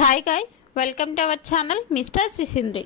Hi guys, welcome to our channel mister Sisindri.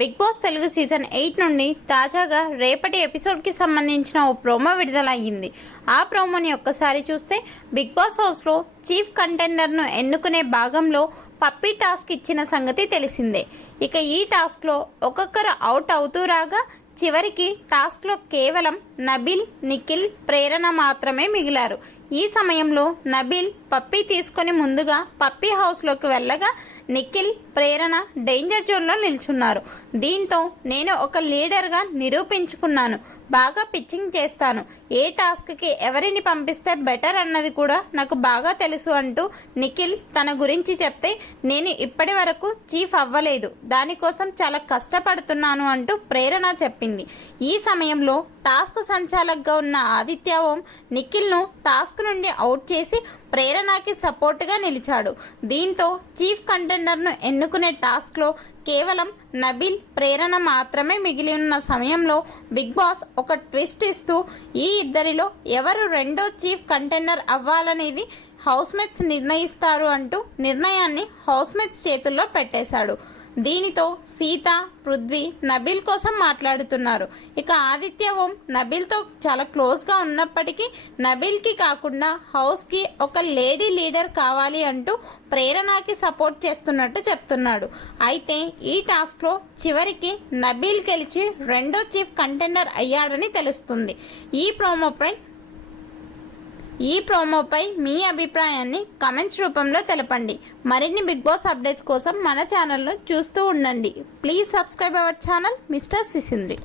Bigg Boss Telugu season 8 నుండి తాజాగా రేపటి ఎపిసోడ్కి సంబంధించిన ఓ ప్రోమో విడుదల అయ్యింది. ఆ ప్రోమోని ఒక్కసారి చూస్తే బిగ్ బాస్ హౌస్లో చీఫ్ కంటెండర్ను ఎన్నుకునే భాగంలో పప్పీ టాస్క్ ఇచ్చిన సంగతి తెలిసిందే. ఇక ఈ టాస్క్లో ఒక్కొక్కరు అవుట్ అవుతూ రాగా చివరికి టాస్క్లో కేవలం నబిల్, నిఖిల్, ప్రేరణ మాత్రమే మిగిలారు. ఈ సమయంలో నబిల్ పప్పీ తీసుకొని ముందుగా పప్పీ హౌస్లోకి వెళ్ళగా నిఖిల్, ప్రేరణ డేంజర్ జోన్లో నిల్చున్నారు. దీంతో నేను ఒక లీడర్గా నిరూపించుకున్నాను, బాగా పిచ్చింగ్ చేస్తాను, ఏ టాస్క్కి ఎవరిని పంపిస్తే బెటర్ అన్నది కూడా నాకు బాగా తెలుసు అంటూ నిఖిల్ తన గురించి చెప్తే, నేను ఇప్పటి వరకు చీఫ్ అవ్వలేదు, దానికోసం చాలా కష్టపడుతున్నాను అంటూ ప్రేరణ చెప్పింది. ఈ సమయంలో టాస్క్ సంచాలకుగా ఉన్న ఆదిత్య ఓం నిఖిల్ను టాస్క్ నుండి అవుట్ చేసి ప్రేరణకి సపోర్ట్గా నిలిచాడు. దీంతో చీఫ్ కంటెండర్ను ఎన్నుకునే టాస్క్లో కేవలం నబిల్, ప్రేరణ మాత్రమే మిగిలి ఉన్న సమయంలో బిగ్ బాస్ ఒక ట్విస్ట్ ఇస్తూ ఈ ఇద్దరిలో ఎవరు రెండో చీఫ్ కంటెండర్ అవ్వాలనేది హౌస్మేట్స్ నిర్ణయిస్తారు అంటూ నిర్ణయాన్ని హౌస్మేట్స్ చేతుల్లో పెట్టేశాడు. దీనితో సీత, పృథ్వీ నబిల్ కోసం మాట్లాడుతున్నారు. ఇక ఆదిత్య ఓం నబిల్తో చాలా క్లోజ్గా ఉన్నప్పటికీ నబిల్కి కాకుండా హౌస్కి ఒక లేడీ లీడర్ కావాలి అంటూ ప్రేరణకి సపోర్ట్ చేస్తున్నట్టు చెప్తున్నాడు. అయితే ఈ టాస్క్లో చివరికి నబిల్ గెలిచి రెండో చీఫ్ కంటెండర్ అయ్యాడని తెలుస్తుంది. ఈ ప్రోమోపై మీ అభిప్రాయాన్ని కమెంట్స్ రూపంలో తెలపండి. మరిన్ని బిగ్ బాస్ అప్డేట్స్ కోసం మన ఛానల్ను చూస్తూ ఉండండి. Please subscribe our channel mister సిసింద్రి.